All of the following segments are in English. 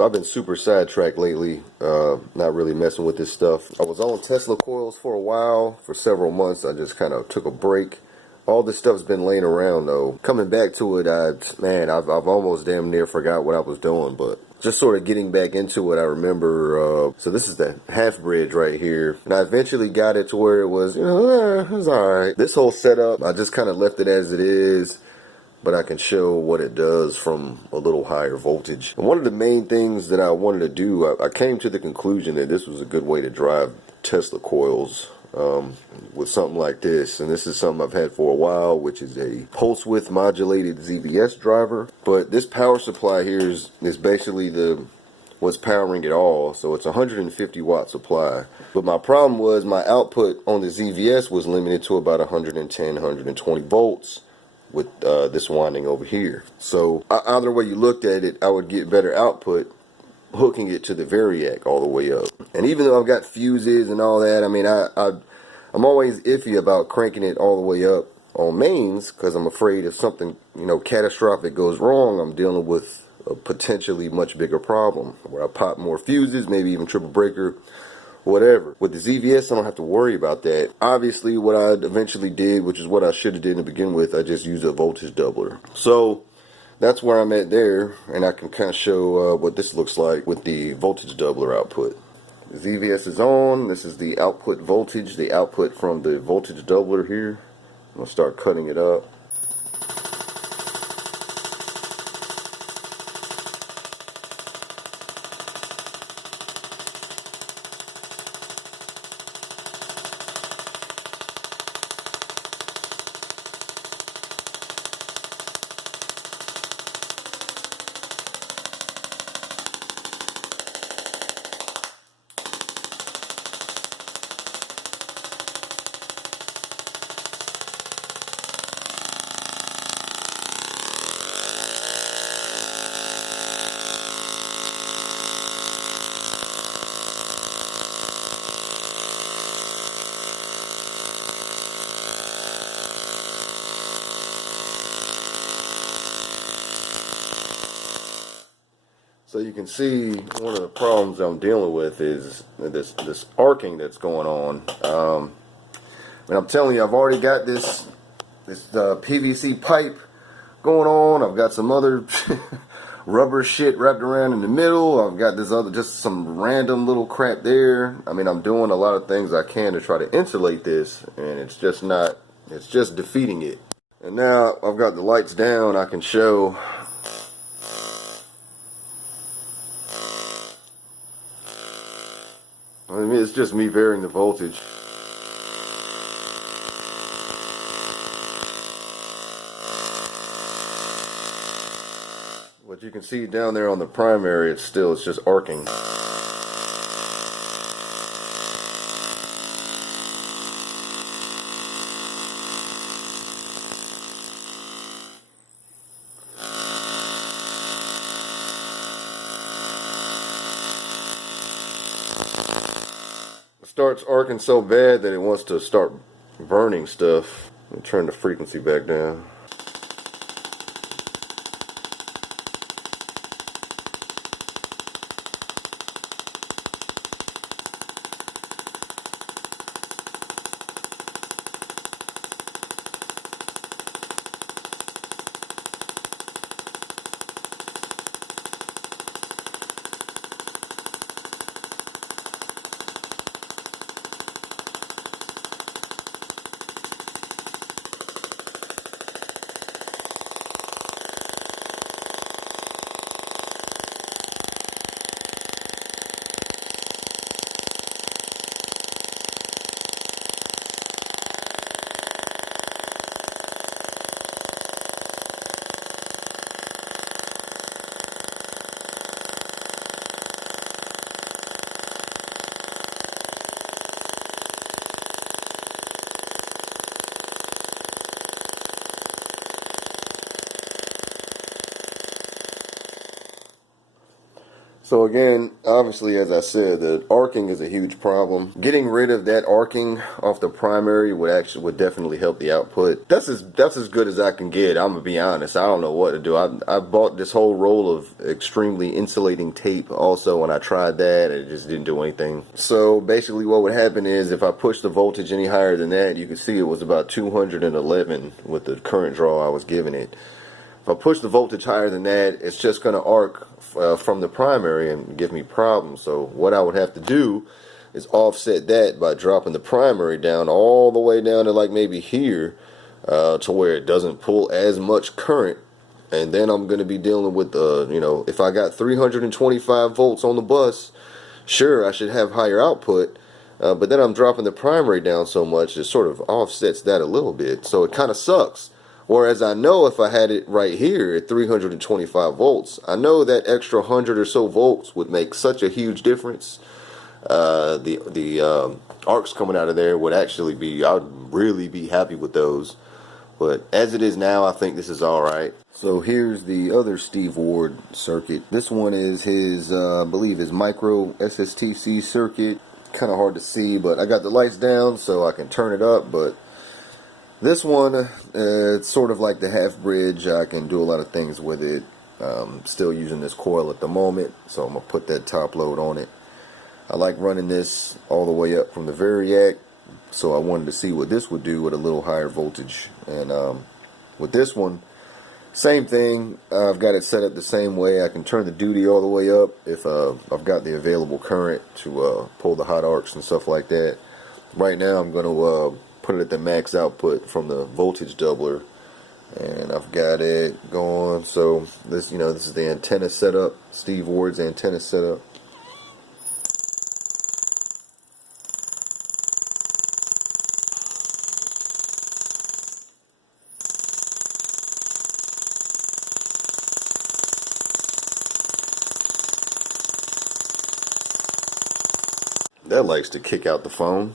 So I've been super sidetracked lately, not really messing with this stuff. I was on Tesla coils for a while, for several months. I just kind of took a break. All this stuff's been laying around though. Coming back to it, I've almost damn near forgot what I was doing, but just sort of getting back into it, I remember, so this is the half bridge right here. And I eventually got it to where it was, it was alright. This whole setup, I just kind of left it as it is, but I can show what it does from a little higher voltage. And one of the main things that I wanted to do, I came to the conclusion that this was a good way to drive Tesla coils with something like this. And this is something I've had for a while, which is a pulse width modulated ZVS driver. But this power supply here is basically what's powering it all. So it's a 150 watt supply. But my problem was my output on the ZVS was limited to about 110, 120 volts. With this winding over here. So either way you looked at it, I would get better output hooking it to the variac all the way up. And even though I've got fuses and all that, I mean, I'm always iffy about cranking it all the way up on mains, because I'm afraid if something, catastrophic goes wrong, I'm dealing with a potentially much bigger problem where I pop more fuses, maybe even triple breaker, whatever. With the ZVS, I don't have to worry about that. Obviously, what I eventually did, which is what I should have did to begin with, I just used a voltage doubler. So that's where I'm at there, and I can kind of show what this looks like with the voltage doubler output. The ZVS is on. This is the output voltage, the output from the voltage doubler here. I'm going to start cutting it up. So you can see one of the problems I'm dealing with is this arcing that's going on. And I'm telling you, I've already got this PVC pipe going on. I've got some other rubber shit wrapped around in the middle. I've got this other, just some random little crap there. I mean, I'm doing a lot of things I can to try to insulate this, and it's just not, it's just defeating it. And now I've got the lights down, I can show. I mean, it's just me varying the voltage. What you can see down there on the primary, it's just arcing. It starts arcing so bad that it wants to start burning stuff. Let me turn the frequency back down. So again, obviously, as I said, the arcing is a huge problem. Getting rid of that arcing off the primary would definitely help the output. That's as good as I can get. I'm gonna be honest. I don't know what to do. I bought this whole roll of extremely insulating tape also, and I tried that. It just didn't do anything. So basically, what would happen is if I push the voltage any higher than that, you can see it was about 211 with the current draw I was giving it. If I push the voltage higher than that, it's just going to arc from the primary and give me problems. So what I would have to do is offset that by dropping the primary down all the way down to like maybe here, to where it doesn't pull as much current. And then I'm going to be dealing with, if I got 325 volts on the bus, sure, I should have higher output. But then I'm dropping the primary down so much, it sort of offsets that a little bit. So it kind of sucks. Whereas I know if I had it right here at 325 volts, I know that extra 100 or so volts would make such a huge difference. The arcs coming out of there would actually be, I'd really be happy with those. But as it is now, I think this is alright. So here's the other Steve Ward circuit. This one is his, I believe his micro SSTC circuit. Kind of hard to see, but I got the lights down so I can turn it up, but this one, it's sort of like the half bridge. I can do a lot of things with it. Still using this coil at the moment, so I'm going to put that top load on it. I like running this all the way up from the variac, so I wanted to see what this would do with a little higher voltage. And with this one, same thing. I've got it set up the same way. I can turn the duty all the way up if I've got the available current to pull the hot arcs and stuff like that. Right now I'm going to put it at the max output from the voltage doubler, and I've got it going. So this, this is the antenna setup, Steve Ward's antenna setup. That likes to kick out the phone.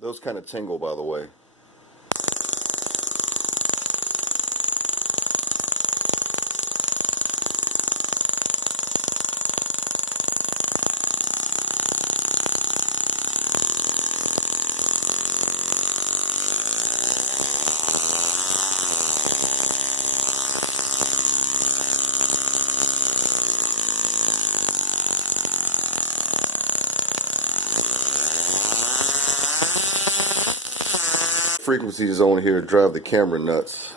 Those kind of tingle, by the way. Frequencies on here drive the camera nuts.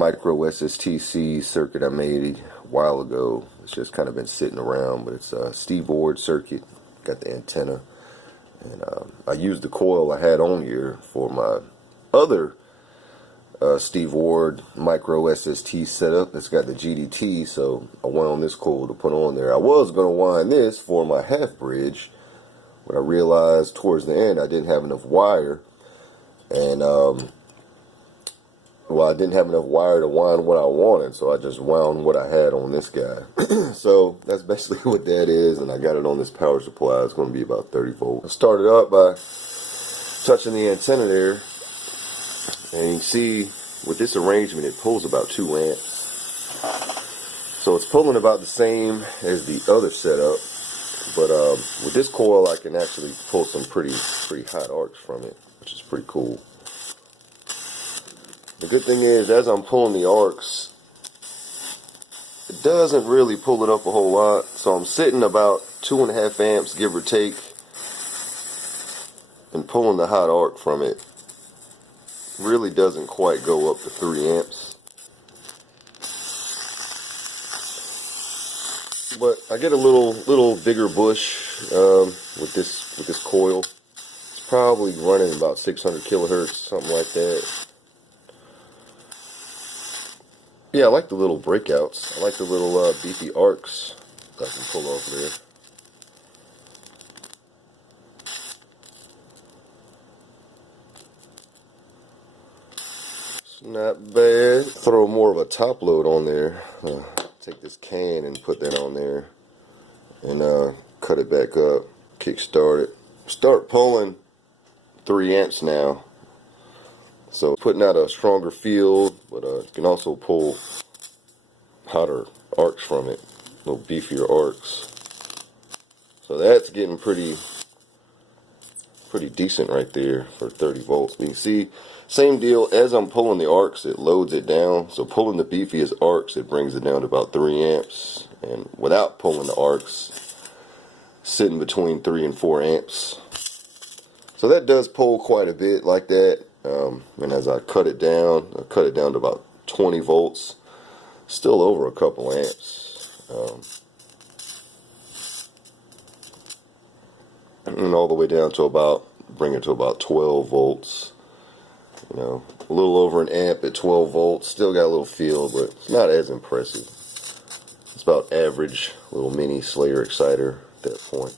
micro SSTC circuit I made a while ago. It's just kind of been sitting around, but it's a Steve Ward circuit. Got the antenna, and I used the coil I had on here for my other Steve Ward micro SST setup that's got the GDT, so I went on this coil to put on there. I was going to wind this for my half bridge, but I realized towards the end I didn't have enough wire, and well, I didn't have enough wire to wind what I wanted, so I just wound what I had on this guy. So that's basically what that is, and I got it on this power supply. It's going to be about 30 volts. I started up by touching the antenna there, and you can see with this arrangement it pulls about 2 amps. So it's pulling about the same as the other setup, but with this coil I can actually pull some pretty hot arcs from it, which is pretty cool. The good thing is, as I'm pulling the arcs, it doesn't really pull it up a whole lot. So I'm sitting about 2.5 amps, give or take, and pulling the hot arc from it. Really doesn't quite go up to 3 amps. But I get a little bigger bush with this coil. It's probably running about 600 kilohertz, something like that. Yeah, I like the little breakouts. I like the little beefy arcs that I can pull off there. It's not bad. Throw more of a top load on there. Take this can and put that on there, and cut it back up. Kickstart it. Start pulling 3 amps now. So putting out a stronger field, but you can also pull hotter arcs from it, little beefier arcs. So that's getting pretty decent right there for 30 volts. But you can see, same deal, as I'm pulling the arcs, it loads it down. So pulling the beefiest arcs, it brings it down to about 3 amps. And without pulling the arcs, sitting between 3 and 4 amps. So that does pull quite a bit like that. And as I cut it down to about 20 volts, still over a couple amps, and all the way down to bring it to about 12 volts. You know, a little over an amp at 12 volts. Still got a little feel, but it's not as impressive. It's about average little mini Slayer exciter at that point.